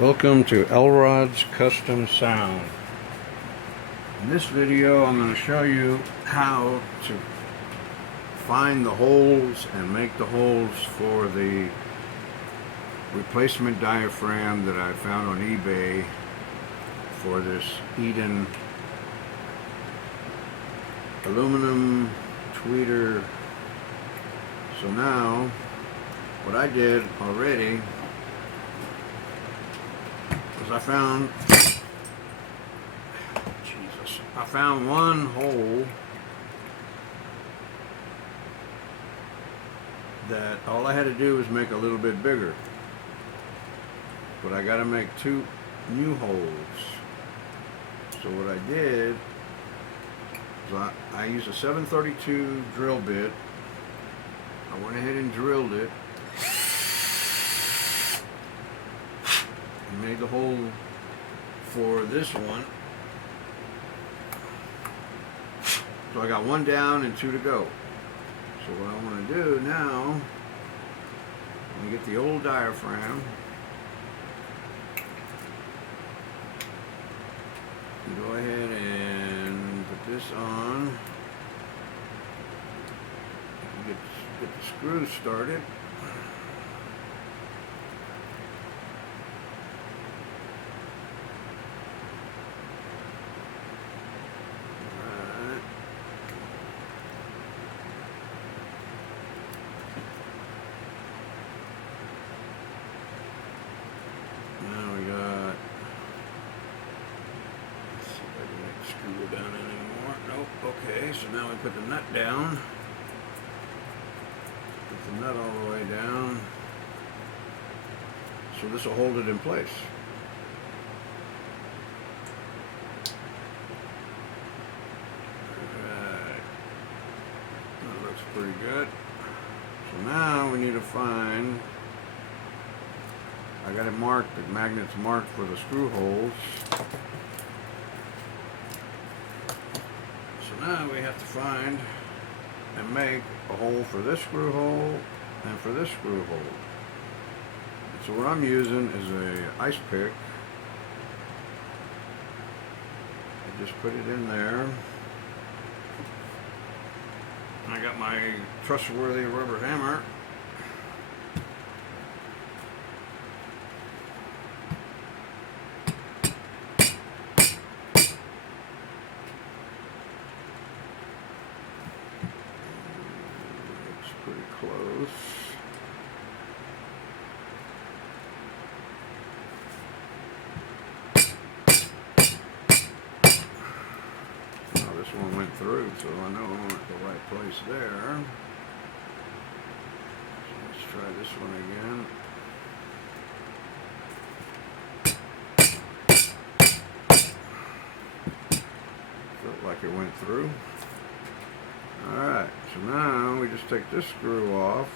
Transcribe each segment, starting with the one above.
Welcome to Elrod's Custom Sound. In this video I'm going to show you how to find the holes and make the holes for the replacement diaphragm that I found on eBay for this Eden aluminum tweeter. So now what I did already was I found one hole that all I had to do was make a little bit bigger, but I got to make two new holes. So what I did was I used a 732 drill bit. I went ahead and drilled it and made the hole for this one. So I got one down and two to go. So what I want to do now, I'm going to get the old diaphragm, go ahead and put this on, get the screws started. Screw down anymore. Nope. Okay, so now we put the nut down. Put the nut all the way down. So this will hold it in place. Alright. That looks pretty good. So now we need to find, I got it marked, the magnets marked for the screw holes. Now we have to find and make a hole for this screw hole and for this screw hole. So what I'm using is a ice pick. I just put it in there. I got my trustworthy rubber hammer. Pretty close. Now this one went through, so I know I'm at the right place there. So let's try this one again. Felt like it went through. Alright, so now we just take this screw off.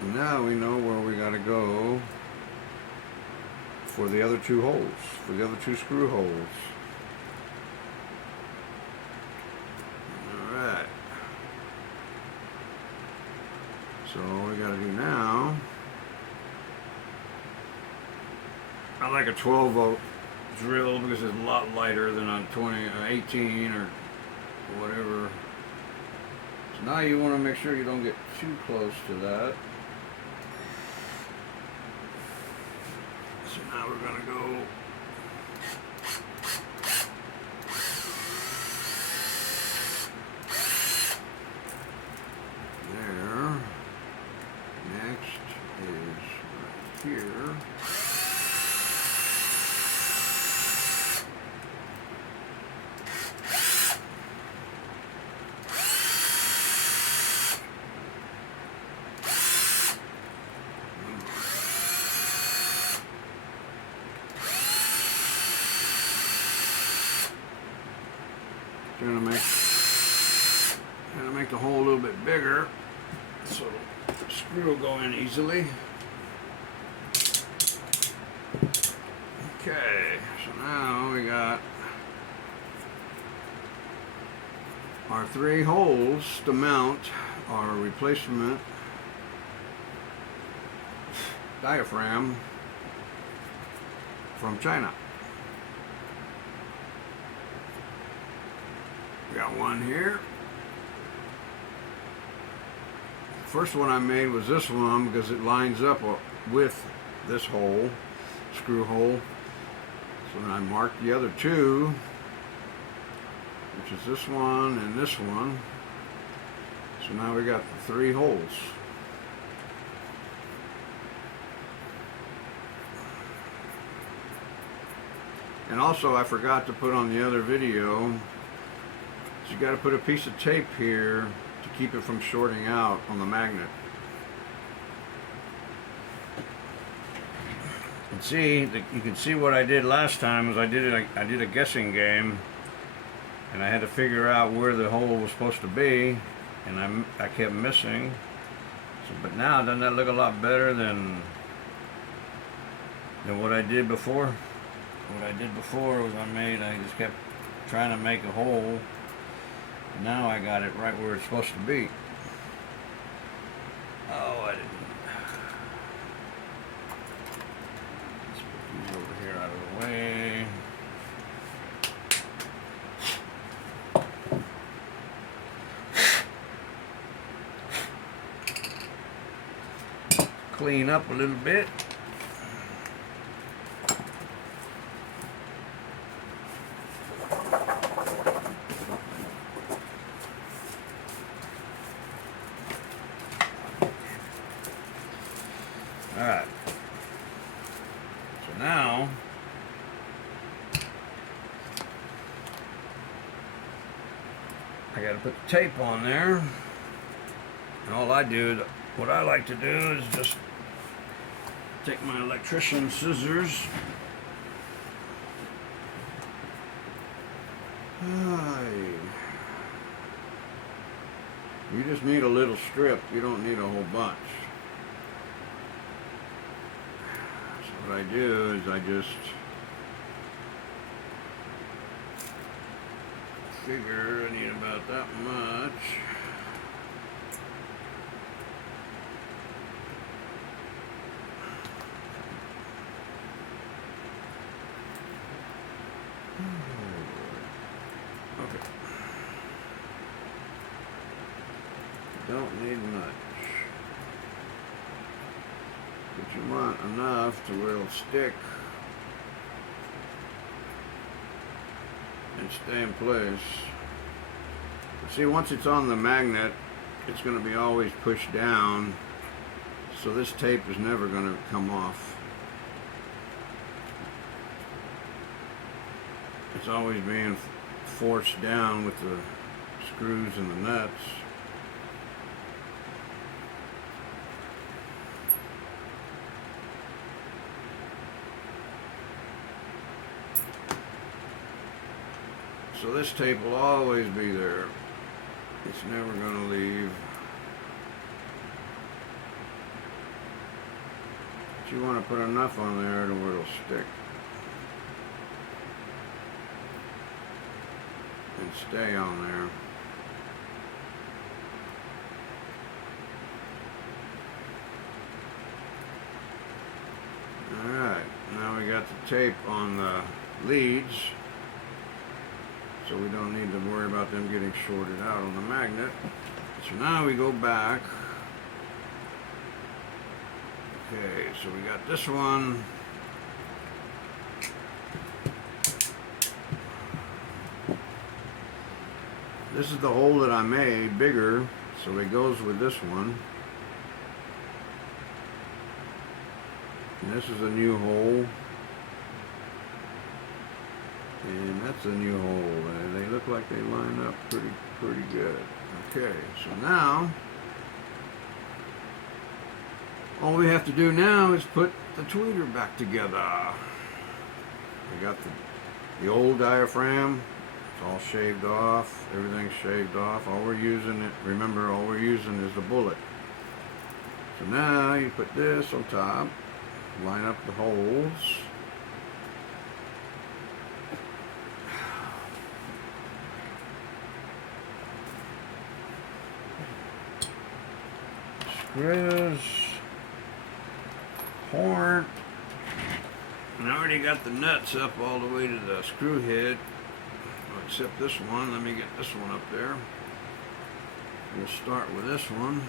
And now we know where we got to go for the other two holes, for the other two screw holes. Alright. So all we got to do now, I like a 12-volt drill because it's a lot lighter than a 18 or whatever. So now you want to make sure you don't get too close to that. So now we're going to go there. Next is right here. Gonna make the hole a little bit bigger so the screw will go in easily. Okay, so now we got our three holes to mount our replacement diaphragm from China. Got one here. First one I made was this one because it lines up with this hole, screw hole. So then I marked the other two, which is this one and this one. So now we got the 3 holes. And also I forgot to put on the other video, so you got to put a piece of tape here to keep it from shorting out on the magnet. And see, you can see what I did last time was I did a guessing game, and I had to figure out where the hole was supposed to be, and I kept missing. So, but now doesn't that look a lot better than what I did before? What I did before was I just kept trying to make a hole. Now I got it right where it's supposed to be. Oh, I didn't. Let's put these over here out of the way. Clean up a little bit. Alright, so now I gotta put the tape on there, and all I do, what I like to do is just take my electrician scissors, you just need a little strip, you don't need a whole bunch. What I do is I just figure I need about that much. Okay. Don't need much. But you want enough to where it'll stick and stay in place. But see, once it's on the magnet, it's going to be always pushed down, so this tape is never going to come off. It's always being forced down with the screws and the nuts. So this tape will always be there. It's never going to leave. But you want to put enough on there to where it'll stick and stay on there. Alright, now we got the tape on the leads, so we don't need to worry about them getting shorted out on the magnet. So now we go back. Okay, so we got this one. This is the hole that I made bigger, so it goes with this one. And this is a new hole. And that's a new hole, and they look like they line up pretty good. Okay, so now all we have to do now is put the tweeter back together. We got the old diaphragm. It's all shaved off. Everything's shaved off. All we're using, remember, all we're using is the bullet. So now you put this on top, line up the holes. Screws. horn. And I already got the nuts up all the way to the screw head, except this one. Let me get this one up there. We'll start with this one.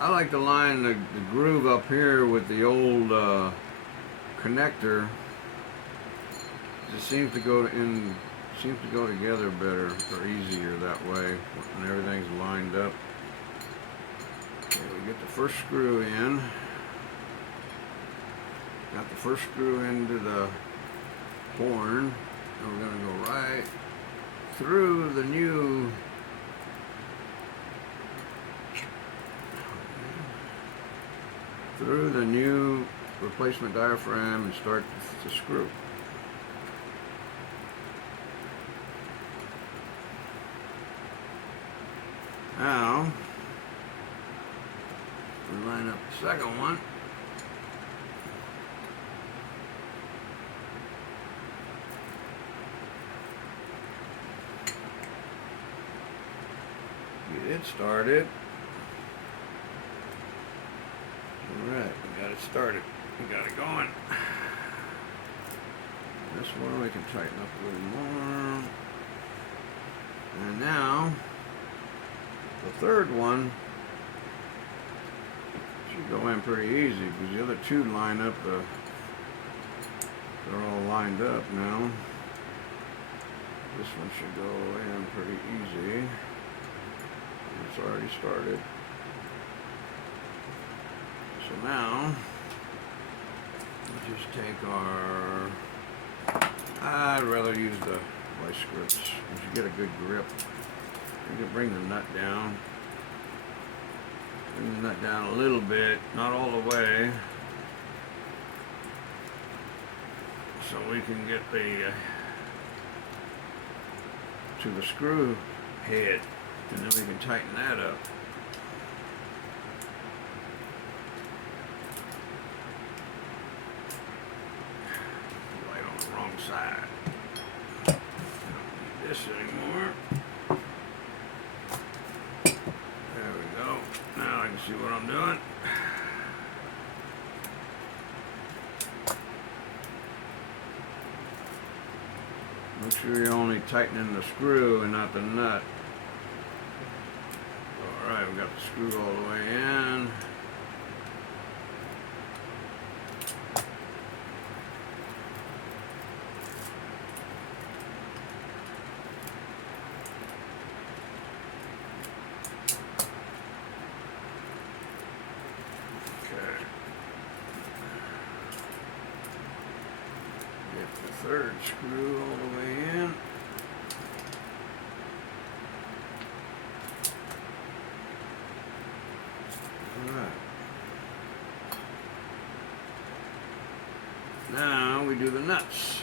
I like to line the groove up here with the old connector. It seems to go together better or easier that way when everything's lined up. Okay, we get the first screw in. Got the first screw into the horn, and we're going to go right through the new replacement diaphragm and start the screw. Now we line up the second one. Get it started. Alright, we got it started. We got it going. This one we can tighten up a little more. And now, the third one should go in pretty easy because the other two line up, they're all lined up now. This one should go in pretty easy. It's already started. So now, we just take our, I'd rather use the vice grips because you get a good grip. You can bring the nut down. Bring the nut down a little bit, not all the way. So we can get the, to the screw head, and then we can tighten that up. Side. I don't need this anymore. There we go. Now I can see what I'm doing. Make sure you're only tightening the screw and not the nut. Alright, we got the screw all the way in. Third screw all the way in. Alright. Now we do the nuts.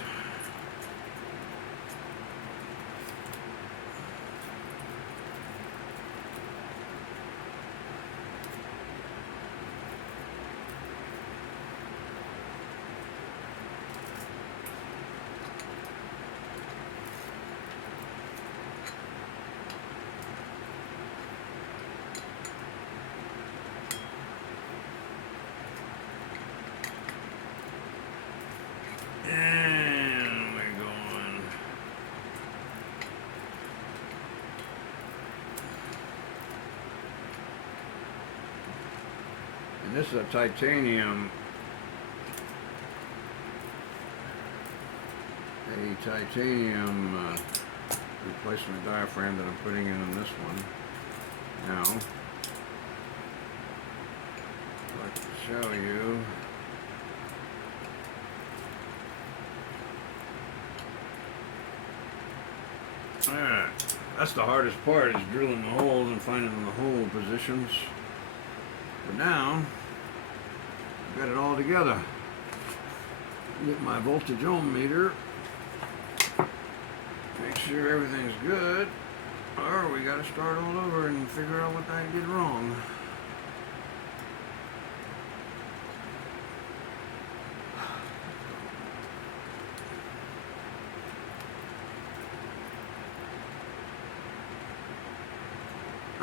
This is a titanium replacement diaphragm that I'm putting in this one. Now, I'd like to show you. Alright, that's the hardest part, is drilling the holes and finding the hole positions. But now, I've got it all together. Get my voltage ohm meter. Make sure everything's good. Or we gotta start all over and figure out what I did wrong.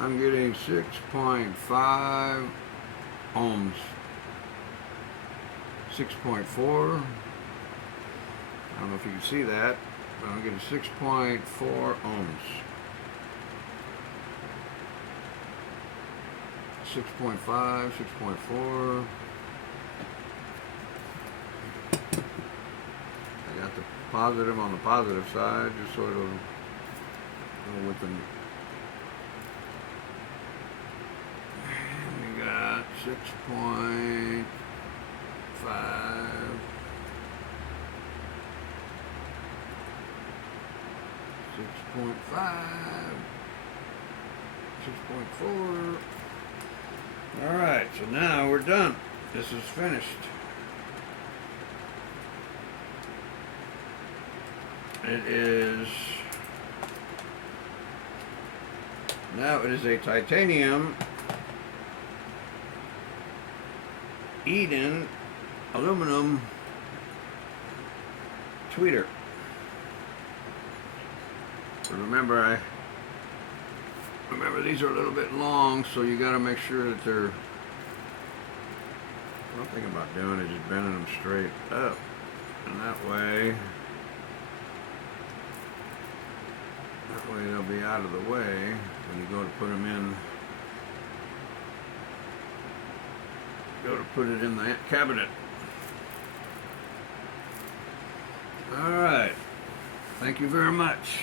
I'm getting 6.5 ohms. 6.4. I don't know if you can see that, but I'm getting 6.4 ohms. 6.5, 6.4. I got the positive on the positive side, just so it'll go with the. And we got 6.5. 6.5. 6.4. Alright, so now we're done. This is finished. It is a titanium Eden aluminum tweeter. But remember these are a little bit long, so you got to make sure that they're. What I'm thinking about doing is just bending them straight up, and that way they'll be out of the way when you go to put them in. Go to put it in the cabinet. All right. Thank you very much.